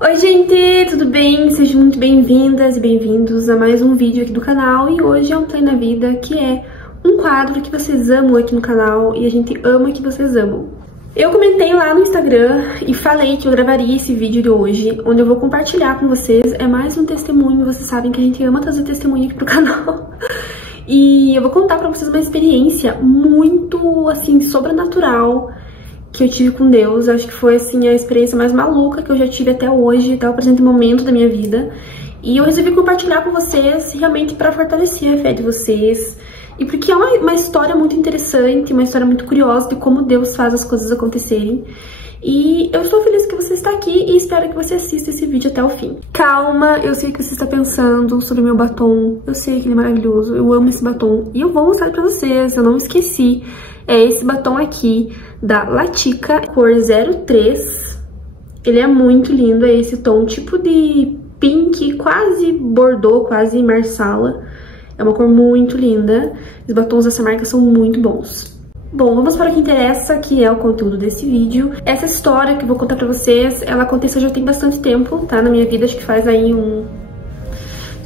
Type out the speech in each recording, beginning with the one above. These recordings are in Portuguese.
Oi gente, tudo bem? Sejam muito bem-vindas e bem-vindos a mais um vídeo aqui do canal. E hoje é um Play na Vida, que é um quadro que vocês amam aqui no canal e a gente ama que vocês amam. Eu comentei lá no Instagram e falei que eu gravaria esse vídeo de hoje, onde eu vou compartilhar com vocês. É mais um testemunho, vocês sabem que a gente ama trazer testemunho aqui pro canal. E eu vou contar pra vocês uma experiência muito, assim, sobrenatural que eu tive com Deus. Acho que foi, assim, a experiência mais maluca que eu já tive até hoje, até o presente momento da minha vida. E eu resolvi compartilhar com vocês, realmente para fortalecer a fé de vocês. E porque é uma história muito interessante, uma história muito curiosa de como Deus faz as coisas acontecerem. E eu estou feliz que você está aqui e espero que você assista esse vídeo até o fim. Calma, eu sei que você está pensando sobre o meu batom. Eu sei que ele é maravilhoso, eu amo esse batom. E eu vou mostrar pra vocês, eu não esqueci. É esse batom aqui, da Latica, cor 03. Ele é muito lindo, é esse tom tipo de pink, quase bordô, quase marsala. É uma cor muito linda. Os batons dessa marca são muito bons. Bom, vamos para o que interessa, que é o conteúdo desse vídeo. Essa história que eu vou contar pra vocês, ela aconteceu já tem bastante tempo, tá? Na minha vida, acho que faz aí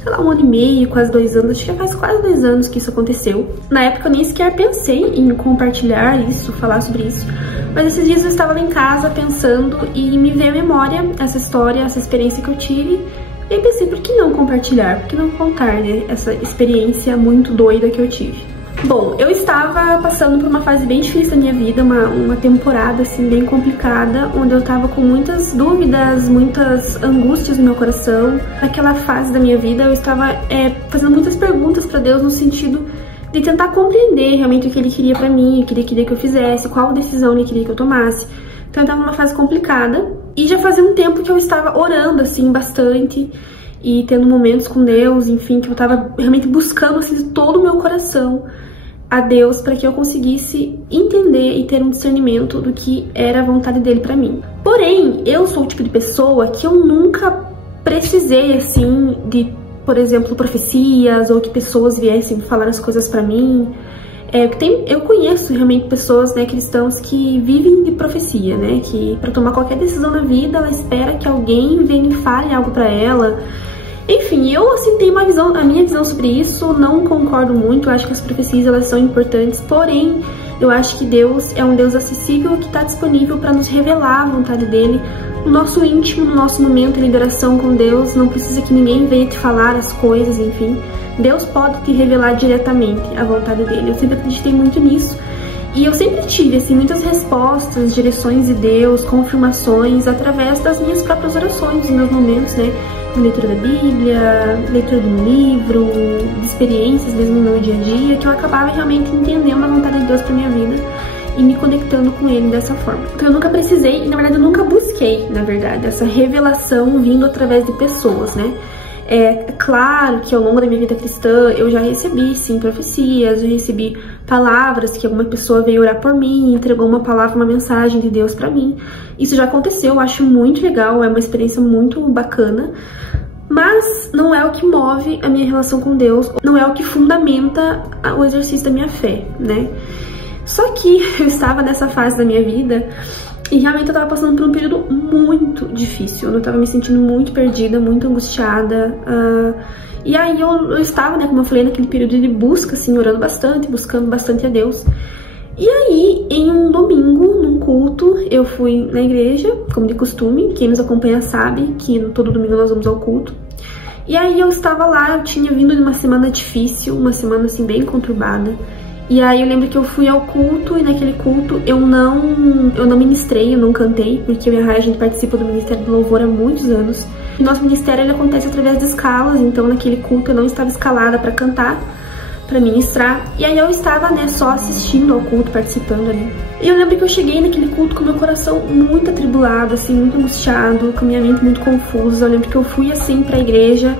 sei lá, 1 ano e meio, quase 2 anos. Acho que faz quase 2 anos que isso aconteceu. Na época eu nem sequer pensei em compartilhar isso, falar sobre isso. Mas esses dias eu estava lá em casa pensando e me veio à memória essa história, essa experiência que eu tive. E aí pensei, por que não compartilhar? Por que não contar, né, essa experiência muito doida que eu tive? Bom, eu estava passando por uma fase bem difícil da minha vida, uma temporada assim bem complicada, onde eu estava com muitas dúvidas, muitas angústias no meu coração. Naquela fase da minha vida eu estava fazendo muitas perguntas para Deus no sentido de tentar compreender realmente o que Ele queria para mim, o que Ele queria que eu fizesse, qual decisão Ele queria que eu tomasse. Então eu estava numa fase complicada e já fazia um tempo que eu estava orando assim bastante e tendo momentos com Deus, enfim, que eu estava realmente buscando assim de todo o meu coração a Deus para que eu conseguisse entender e ter um discernimento do que era a vontade dele para mim. Porém, eu sou o tipo de pessoa que eu nunca precisei assim de, por exemplo, profecias ou que pessoas viessem falar as coisas para mim. Eu conheço realmente pessoas, né, cristãos que vivem de profecia, né, que para tomar qualquer decisão na vida ela espera que alguém venha e fale algo para ela. Enfim, eu assim tenho a minha visão sobre isso, não concordo muito, eu acho que as profecias elas são importantes, porém eu acho que Deus é um Deus acessível que está disponível para nos revelar a vontade dele no nosso íntimo, no nosso momento de liberação com Deus. Não precisa que ninguém venha te falar as coisas, enfim. Deus pode te revelar diretamente a vontade dele. Eu sempre acreditei muito nisso. E eu sempre tive, assim, muitas respostas, direções de Deus, confirmações, através das minhas próprias orações, dos meus momentos, né? De leitura da Bíblia, leitura de um livro, de experiências mesmo no meu dia a dia, que eu acabava realmente entendendo a vontade de Deus pra minha vida e me conectando com Ele dessa forma. Então eu nunca precisei, e na verdade eu nunca busquei, na verdade, essa revelação vindo através de pessoas, né? É claro que ao longo da minha vida cristã eu já recebi, sim, profecias, eu recebi palavras que alguma pessoa veio orar por mim, entregou uma palavra, uma mensagem de Deus pra mim. Isso já aconteceu, eu acho muito legal, é uma experiência muito bacana, mas não é o que move a minha relação com Deus, não é o que fundamenta o exercício da minha fé, né? Só que eu estava nessa fase da minha vida e realmente eu tava passando por um período muito difícil. Eu tava me sentindo muito perdida, muito angustiada. E aí eu estava, né, como eu falei, naquele período de busca, assim, orando bastante, buscando bastante a Deus. E aí, em um domingo, num culto, eu fui na igreja, como de costume. Quem nos acompanha sabe que todo domingo nós vamos ao culto. E aí eu estava lá, eu tinha vindo de uma semana difícil, uma semana, assim, bem conturbada. E aí eu lembro que eu fui ao culto e naquele culto eu não ministrei, eu não cantei, porque eu e a Rai, a gente participa do Ministério do Louvor há muitos anos. E nosso ministério ele acontece através de escalas, então naquele culto eu não estava escalada para cantar, para ministrar. E aí eu estava, né, só assistindo ao culto, participando ali. E eu lembro que eu cheguei naquele culto com meu coração muito atribulado, assim, muito angustiado, com minha mente muito confusa. Eu lembro que eu fui assim pra igreja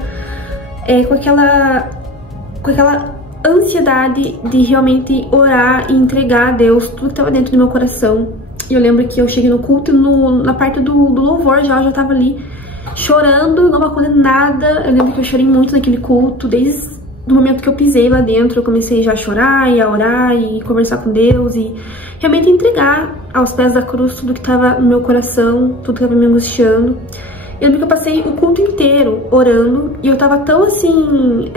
com aquela ansiedade de realmente orar e entregar a Deus tudo que estava dentro do meu coração. E eu lembro que eu cheguei no culto e na parte do louvor eu já tava ali chorando, não acontecia nada. Eu lembro que eu chorei muito naquele culto, desde o momento que eu pisei lá dentro, eu comecei já a chorar e a orar e conversar com Deus e realmente entregar aos pés da cruz tudo que estava no meu coração, tudo que estava me angustiando. Eu lembro que eu passei o culto inteiro orando e eu tava tão assim,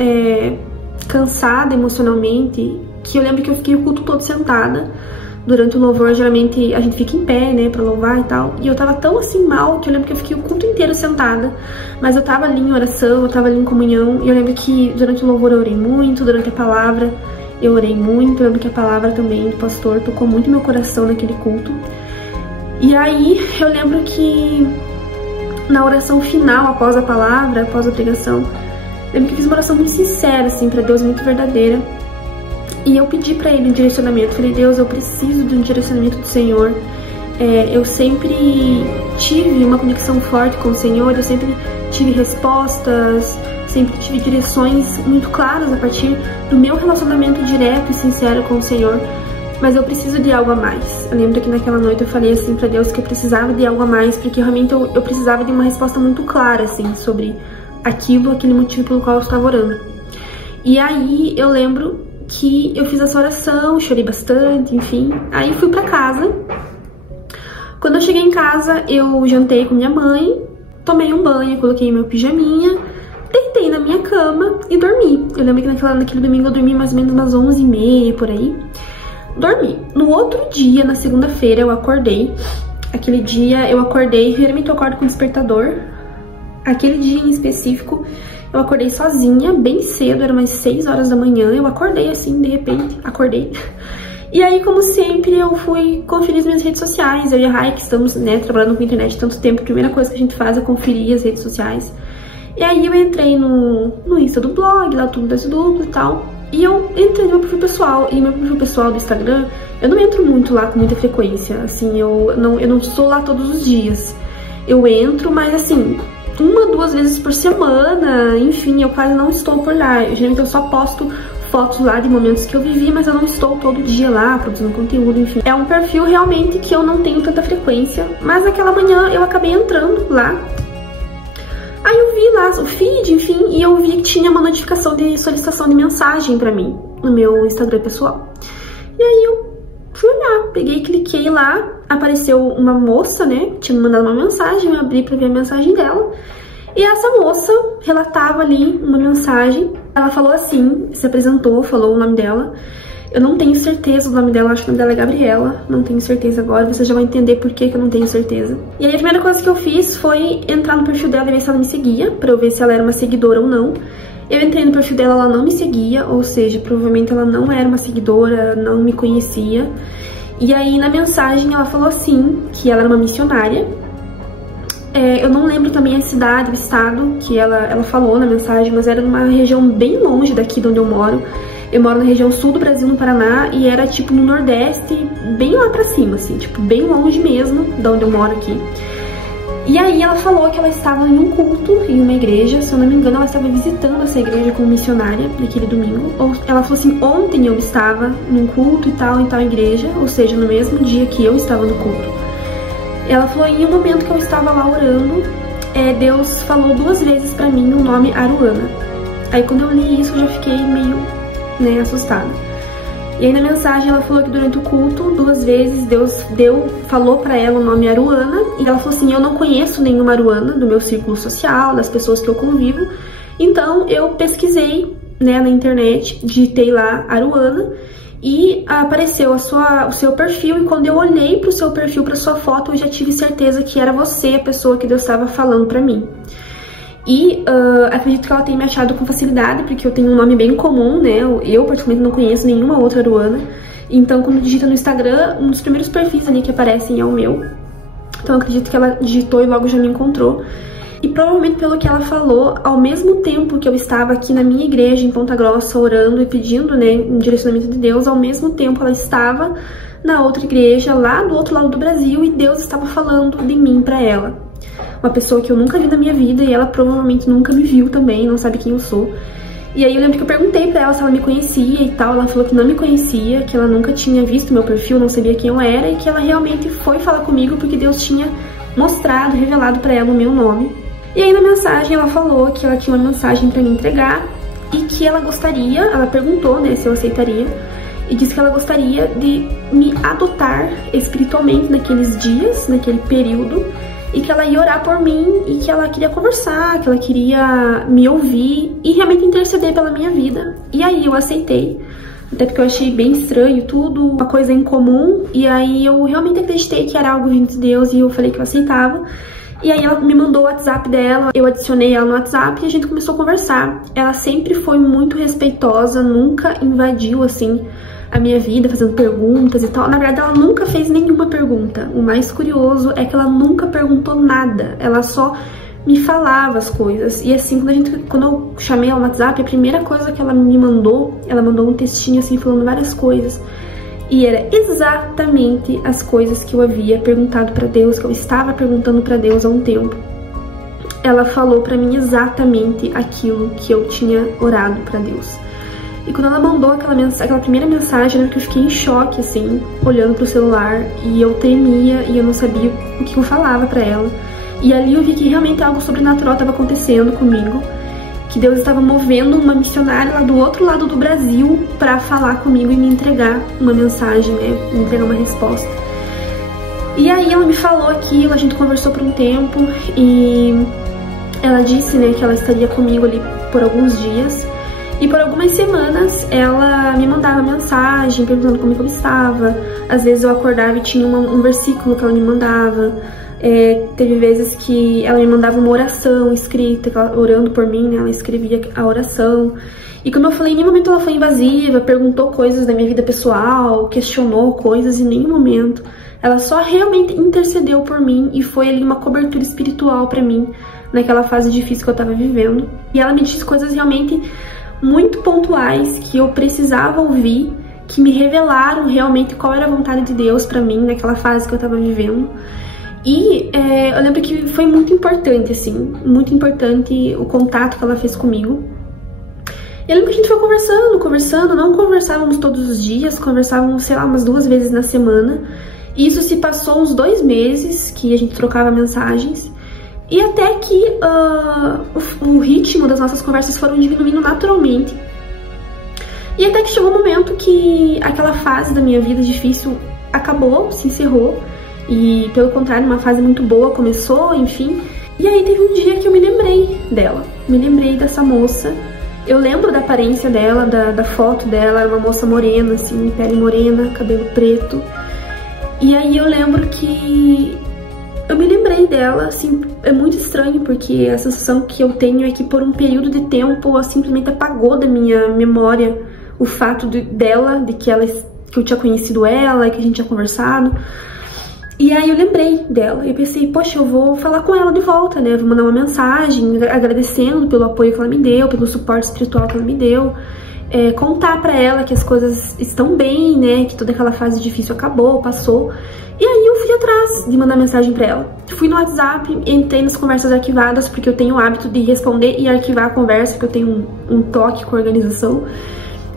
cansada emocionalmente, que eu lembro que eu fiquei o culto todo sentada. Durante o louvor, geralmente a gente fica em pé, né, pra louvar e tal. E eu tava tão assim mal que eu lembro que eu fiquei o culto inteiro sentada. Mas eu tava ali em oração, eu tava ali em comunhão. E eu lembro que durante o louvor eu orei muito, durante a palavra eu orei muito. Eu lembro que a palavra também do pastor tocou muito meu coração naquele culto. E aí eu lembro que na oração final, após a palavra, após a pregação, eu lembro que eu fiz uma oração muito sincera, assim, pra Deus, muito verdadeira. E eu pedi pra ele um direcionamento. Falei, Deus, eu preciso de um direcionamento do Senhor. Eu sempre tive uma conexão forte com o Senhor, eu sempre tive respostas, sempre tive direções muito claras a partir do meu relacionamento direto e sincero com o Senhor. Mas eu preciso de algo a mais. Eu lembro que naquela noite eu falei assim pra Deus que eu precisava de algo a mais, porque realmente eu precisava de uma resposta muito clara, assim, sobre aquele motivo pelo qual eu estava orando. E aí eu lembro que eu fiz essa oração, chorei bastante, enfim. Aí fui pra casa. Quando eu cheguei em casa, eu jantei com minha mãe, tomei um banho, coloquei meu pijaminha, deitei na minha cama e dormi. Eu lembro que naquele domingo eu dormi mais ou menos umas 11h30, por aí. Dormi. No outro dia, na segunda-feira, eu acordei. Aquele dia eu acordei, geralmente eu acordo com despertador. Aquele dia em específico, eu acordei sozinha, bem cedo, era umas 6 horas da manhã. Eu acordei assim, de repente, acordei. E aí, como sempre, eu fui conferir as minhas redes sociais. Eu e a Rai, que estamos, né, trabalhando com a internet há tanto tempo, a primeira coisa que a gente faz é conferir as redes sociais. E aí eu entrei no Insta do blog, lá tudo desse duplo e tal. E eu entrei no meu perfil pessoal. E meu perfil pessoal do Instagram, eu não entro muito lá com muita frequência. Assim, eu não estou lá todos os dias. Eu entro, mas assim, 1, 2 vezes por semana, enfim, eu quase não estou por lá. Geralmente eu só posto fotos lá de momentos que eu vivi, mas eu não estou todo dia lá produzindo conteúdo, enfim. É um perfil realmente que eu não tenho tanta frequência, mas naquela manhã eu acabei entrando lá. Aí eu vi lá o feed, enfim, e eu vi que tinha uma notificação de solicitação de mensagem pra mim no meu Instagram pessoal. E aí eu fui olhar, peguei, cliquei lá, apareceu uma moça, né, tinha me mandado uma mensagem, eu abri pra ver a mensagem dela. E essa moça relatava ali uma mensagem. Ela falou assim, se apresentou, falou o nome dela. Eu não tenho certeza do nome dela, acho que o nome dela é Gabriela. Não tenho certeza agora, você já vai entender por que eu não tenho certeza. E aí a primeira coisa que eu fiz foi entrar no perfil dela e ver se ela me seguia, pra eu ver se ela era uma seguidora ou não. Eu entrei no perfil dela, ela não me seguia, ou seja, provavelmente ela não era uma seguidora, não me conhecia. E aí na mensagem ela falou assim, que ela era uma missionária. Eu não lembro também a cidade, o estado que ela falou na mensagem, mas era numa região bem longe daqui de onde eu moro. Eu moro na região sul do Brasil, no Paraná, e era tipo no Nordeste, bem lá pra cima, assim, tipo bem longe mesmo de onde eu moro aqui. E aí ela falou que ela estava em um culto, em uma igreja, se eu não me engano ela estava visitando essa igreja como missionária naquele domingo. Ela falou assim, ontem eu estava num culto e tal, em tal igreja, ou seja, no mesmo dia que eu estava no culto. Ela falou, em um momento que eu estava lá orando, Deus falou 2 vezes pra mim o nome Aruana. Aí quando eu li isso, eu já fiquei meio, né, assustada. E aí na mensagem ela falou que durante o culto, 2 vezes, Deus falou pra ela o nome Aruana. E ela falou assim, eu não conheço nenhuma Aruana do meu círculo social, das pessoas que eu convivo. Então eu pesquisei, né, na internet, digitei lá Aruana. E apareceu o seu perfil, e quando eu olhei pro seu perfil, pra sua foto, eu já tive certeza que era você a pessoa que Deus estava falando pra mim. E acredito que ela tenha me achado com facilidade, porque eu tenho um nome bem comum, né? Eu particularmente não conheço nenhuma outra Aruana. Então quando digita no Instagram, um dos primeiros perfis ali que aparecem é o meu. Então eu acredito que ela digitou e logo já me encontrou. E provavelmente pelo que ela falou, ao mesmo tempo que eu estava aqui na minha igreja em Ponta Grossa orando e pedindo, né, um direcionamento de Deus, ao mesmo tempo ela estava na outra igreja lá do outro lado do Brasil e Deus estava falando de mim pra ela. Uma pessoa que eu nunca vi na minha vida e ela provavelmente nunca me viu também, não sabe quem eu sou. E aí eu lembro que eu perguntei pra ela se ela me conhecia e tal, ela falou que não me conhecia, que ela nunca tinha visto meu perfil, não sabia quem eu era e que ela realmente foi falar comigo porque Deus tinha mostrado, revelado pra ela o meu nome. E aí na mensagem ela falou que ela tinha uma mensagem pra me entregar e que ela gostaria, ela perguntou, né, se eu aceitaria, e disse que ela gostaria de me adotar espiritualmente naqueles dias, naquele período, e que ela ia orar por mim e que ela queria conversar, que ela queria me ouvir e realmente interceder pela minha vida. E aí eu aceitei, até porque eu achei bem estranho tudo, uma coisa incomum, e aí eu realmente acreditei que era algo vindo de Deus e eu falei que eu aceitava. E aí ela me mandou o WhatsApp dela, eu adicionei ela no WhatsApp e a gente começou a conversar. Ela sempre foi muito respeitosa, nunca invadiu, assim, a minha vida, fazendo perguntas e tal. Na verdade, ela nunca fez nenhuma pergunta. O mais curioso é que ela nunca perguntou nada. Ela só me falava as coisas. E assim, quando eu chamei ela no WhatsApp, a primeira coisa que ela me mandou, ela mandou um textinho assim, falando várias coisas. E era exatamente as coisas que eu havia perguntado pra Deus, que eu estava perguntando pra Deus há um tempo. Ela falou pra mim exatamente aquilo que eu tinha orado pra Deus. E quando ela mandou aquela primeira mensagem, eu lembro que eu fiquei em choque, assim, olhando pro celular, e eu tremia e eu não sabia o que eu falava pra ela. E ali eu vi que realmente algo sobrenatural estava acontecendo comigo, que Deus estava movendo uma missionária lá do outro lado do Brasil pra falar comigo e me entregar uma mensagem, né, me entregar uma resposta. E aí ela me falou aquilo, a gente conversou por um tempo e ela disse, né, que ela estaria comigo ali por alguns dias. E por algumas semanas ela me mandava mensagem perguntando como eu estava. Às vezes eu acordava e tinha um versículo que ela me mandava. Teve vezes que ela me mandava uma oração escrita, orando por mim, né? Ela escrevia a oração. E como eu falei, em nenhum momento ela foi invasiva, perguntou coisas da minha vida pessoal, questionou coisas, em nenhum momento. Ela só realmente intercedeu por mim e foi ali uma cobertura espiritual pra mim naquela fase difícil que eu tava vivendo. E ela me disse coisas realmente muito pontuais que eu precisava ouvir, que me revelaram realmente qual era a vontade de Deus pra mim naquela fase que eu tava vivendo. E eu lembro que foi muito importante, assim, muito importante o contato que ela fez comigo. E eu lembro que a gente foi conversando, não conversávamos todos os dias, conversávamos, sei lá, umas 2 vezes na semana. E isso se passou uns 2 meses que a gente trocava mensagens. E até que o ritmo das nossas conversas foram diminuindo naturalmente. E até que chegou um momento que aquela fase da minha vida difícil acabou, se encerrou. E pelo contrário, uma fase muito boa começou, enfim. E aí teve um dia que eu me lembrei dela. Me lembrei dessa moça. Eu lembro da aparência dela, da foto dela. Era uma moça morena, assim, pele morena, cabelo preto. E aí eu lembro que eu me lembrei dela, assim, é muito estranho, porque a sensação que eu tenho é que por um período de tempo ela simplesmente apagou da minha memória o fato dela, de que eu tinha conhecido ela, que a gente tinha conversado. E aí eu lembrei dela, e eu pensei, poxa, eu vou falar com ela de volta, né, vou mandar uma mensagem agradecendo pelo apoio que ela me deu, pelo suporte espiritual que ela me deu, contar pra ela que as coisas estão bem, né, que toda aquela fase difícil acabou, passou. E aí eu fui atrás de mandar mensagem pra ela. Fui no WhatsApp, entrei nas conversas arquivadas, porque eu tenho o hábito de responder e arquivar a conversa, porque eu tenho um toque com a organização.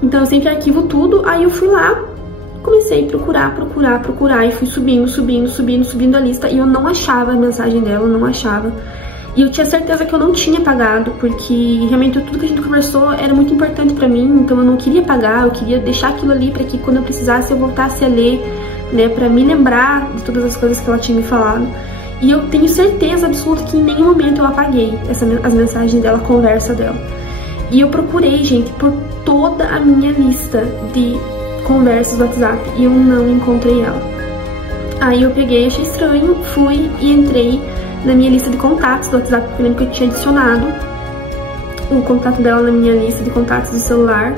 Então eu sempre arquivo tudo. Aí eu fui lá, comecei a procurar e fui subindo a lista. E eu não achava a mensagem dela, não achava. E eu tinha certeza que eu não tinha apagado, porque realmente tudo que a gente conversou era muito importante pra mim. Então eu não queria apagar, eu queria deixar aquilo ali pra que quando eu precisasse eu voltasse a ler, né, pra me lembrar de todas as coisas que ela tinha me falado. E eu tenho certeza absoluta que em nenhum momento eu apaguei as mensagens dela, a conversa dela. E eu procurei, gente, por toda a minha lista de conversas do WhatsApp e eu não encontrei ela. Aí eu peguei, achei estranho, fui e entrei na minha lista de contatos do WhatsApp, porque eu lembro que eu tinha adicionado o contato dela na minha lista de contatos do celular.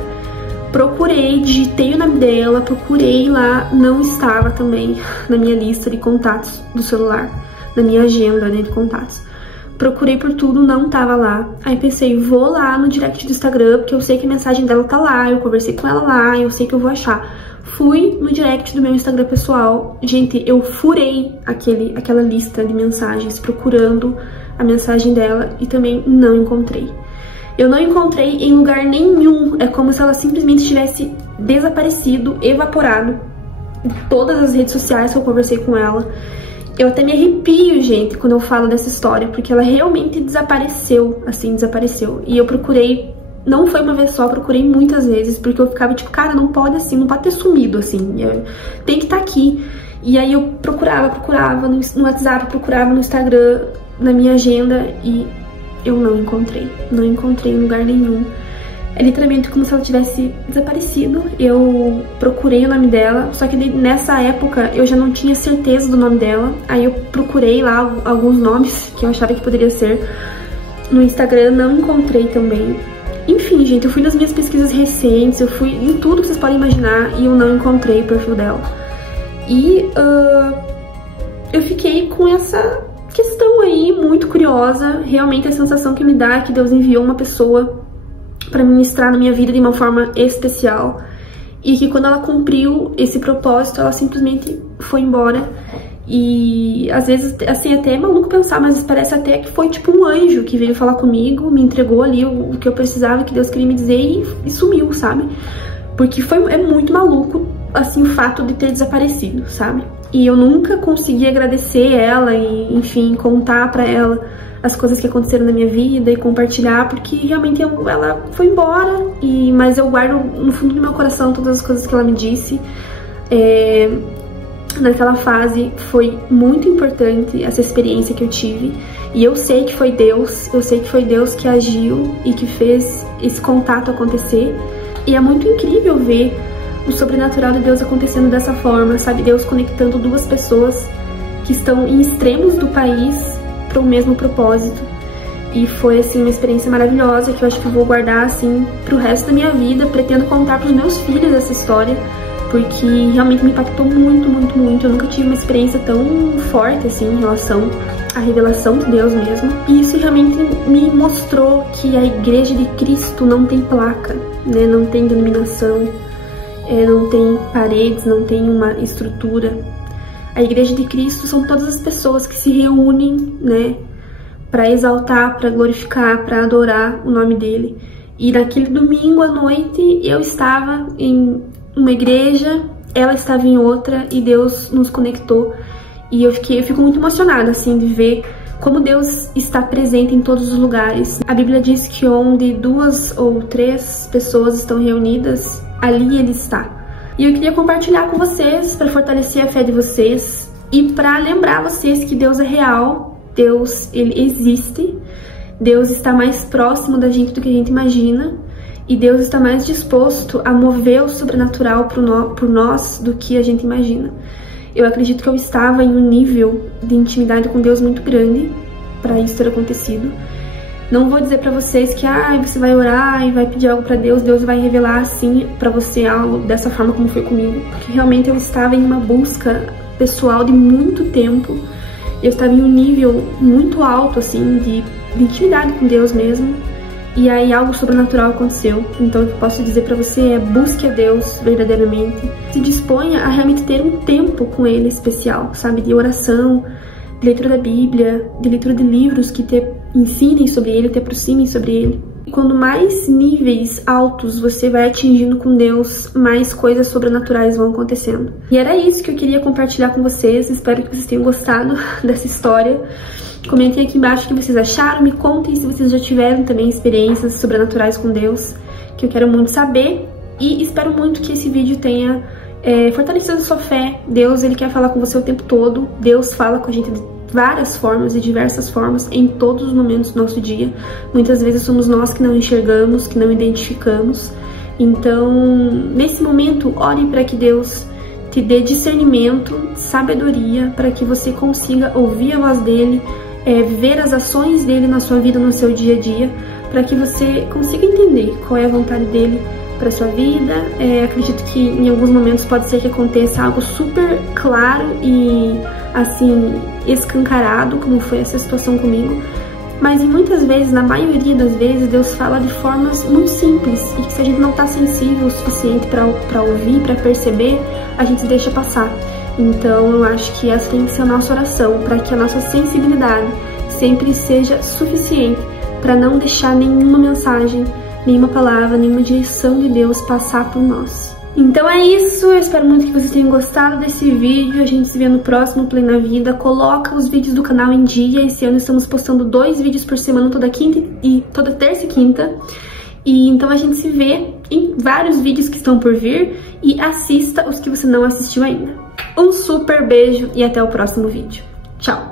Procurei, digitei o nome dela, procurei lá, não estava também na minha lista de contatos do celular, na minha agenda, né, de contatos. Procurei por tudo, não tava lá. Aí pensei, vou lá no direct do Instagram, porque eu sei que a mensagem dela tá lá, eu conversei com ela lá, eu sei que eu vou achar. Fui no direct do meu Instagram pessoal. Gente, eu furei aquela lista de mensagens procurando a mensagem dela e também não encontrei. Eu não encontrei em lugar nenhum. É como se ela simplesmente tivesse desaparecido, evaporado em todas as redes sociais que eu conversei com ela. Eu até me arrepio, gente, quando eu falo dessa história, porque ela realmente desapareceu, assim, desapareceu. E eu procurei, não foi uma vez só, procurei muitas vezes, porque eu ficava tipo, cara, não pode assim, não pode ter sumido, assim, tem que estar aqui. E aí eu procurava no WhatsApp, procurava no Instagram, na minha agenda, e eu não encontrei em lugar nenhum. É literalmente como se ela tivesse desaparecido. Eu procurei o nome dela, só que nessa época eu já não tinha certeza do nome dela. Aí eu procurei lá alguns nomes que eu achava que poderia ser. No Instagram não encontrei também. Enfim, gente, eu fui nas minhas pesquisas recentes, eu fui em tudo que vocês podem imaginar e eu não encontrei o perfil dela. E eu fiquei com essa questão aí muito curiosa. Realmente a sensação que me dá é que Deus enviou uma pessoa para ministrar na minha vida de uma forma especial, e que quando ela cumpriu esse propósito, ela simplesmente foi embora. E às vezes, assim, até é maluco pensar, mas parece até que foi tipo um anjo que veio falar comigo, me entregou ali o que eu precisava, que Deus queria me dizer, e sumiu, sabe? Porque é muito maluco, assim, o fato de ter desaparecido, sabe? E eu nunca consegui agradecer ela e, enfim, contar pra ela as coisas que aconteceram na minha vida e compartilhar, porque realmente ela foi embora, mas eu guardo no fundo do meu coração todas as coisas que ela me disse. Naquela fase foi muito importante essa experiência que eu tive, e eu sei que foi Deus, que agiu e que fez esse contato acontecer. E é muito incrível ver o sobrenatural de Deus acontecendo dessa forma, sabe? Deus conectando duas pessoas que estão em extremos do país para o mesmo propósito. E foi, assim, uma experiência maravilhosa que eu acho que eu vou guardar, assim, pro resto da minha vida. Pretendo contar pros meus filhos essa história, porque realmente me impactou muito, muito, muito. Eu nunca tive uma experiência tão forte, assim, em relação à revelação de Deus mesmo. E isso realmente me mostrou que a Igreja de Cristo não tem placa, né? Não tem denominação, não tem paredes, não tem uma estrutura. A Igreja de Cristo são todas as pessoas que se reúnem, né, para exaltar, para glorificar, para adorar o nome dele. E naquele domingo à noite eu estava em uma igreja, ela estava em outra, e Deus nos conectou. E eu fico muito emocionada, assim, de ver como Deus está presente em todos os lugares. A Bíblia diz que onde 2 ou 3 pessoas estão reunidas, ali Ele está. E eu queria compartilhar com vocês para fortalecer a fé de vocês e para lembrar vocês que Deus é real, Deus, Ele existe, Deus está mais próximo da gente do que a gente imagina, e Deus está mais disposto a mover o sobrenatural por nós do que a gente imagina. Eu acredito que eu estava em um nível de intimidade com Deus muito grande para isso ter acontecido. Não vou dizer pra vocês que você vai orar e vai pedir algo pra Deus, Deus vai revelar assim pra você algo dessa forma como foi comigo. Porque realmente eu estava em uma busca pessoal de muito tempo. Eu estava em um nível muito alto, assim, de intimidade com Deus mesmo. E aí algo sobrenatural aconteceu. Então o que eu posso dizer pra você é: busque a Deus verdadeiramente. Se disponha a realmente ter um tempo com Ele especial, sabe? De oração, de leitura da Bíblia, de leitura de livros que te ensinem sobre Ele, te aproximem sobre Ele. E quando mais níveis altos você vai atingindo com Deus, mais coisas sobrenaturais vão acontecendo. E era isso que eu queria compartilhar com vocês. Espero que vocês tenham gostado dessa história. Comentem aqui embaixo o que vocês acharam. Me contem se vocês já tiveram também experiências sobrenaturais com Deus, que eu quero muito saber. E espero muito que esse vídeo tenha fortalecido a sua fé. Deus, Ele quer falar com você o tempo todo. Deus fala com a gente de várias formas e diversas formas em todos os momentos do nosso dia. Muitas vezes somos nós que não enxergamos, que não identificamos. Então, nesse momento, ore para que Deus te dê discernimento, sabedoria, para que você consiga ouvir a voz dEle, ver as ações dEle na sua vida, no seu dia a dia, para que você consiga entender qual é a vontade dEle para sua vida. Acredito que em alguns momentos pode ser que aconteça algo super claro e assim escancarado, como foi essa situação comigo, mas muitas vezes, na maioria das vezes, Deus fala de formas muito simples, e que se a gente não está sensível o suficiente para ouvir, para perceber, a gente deixa passar. Então eu acho que essa tem que ser a nossa oração, para que a nossa sensibilidade sempre seja suficiente para não deixar nenhuma mensagem, nenhuma palavra, nenhuma direção de Deus passar por nós. Então é isso, eu espero muito que vocês tenham gostado desse vídeo. A gente se vê no próximo Play na Vida. Coloca os vídeos do canal em dia. Esse ano estamos postando 2 vídeos por semana, toda terça e quinta. E então a gente se vê em vários vídeos que estão por vir e assista os que você não assistiu ainda. Um super beijo e até o próximo vídeo. Tchau!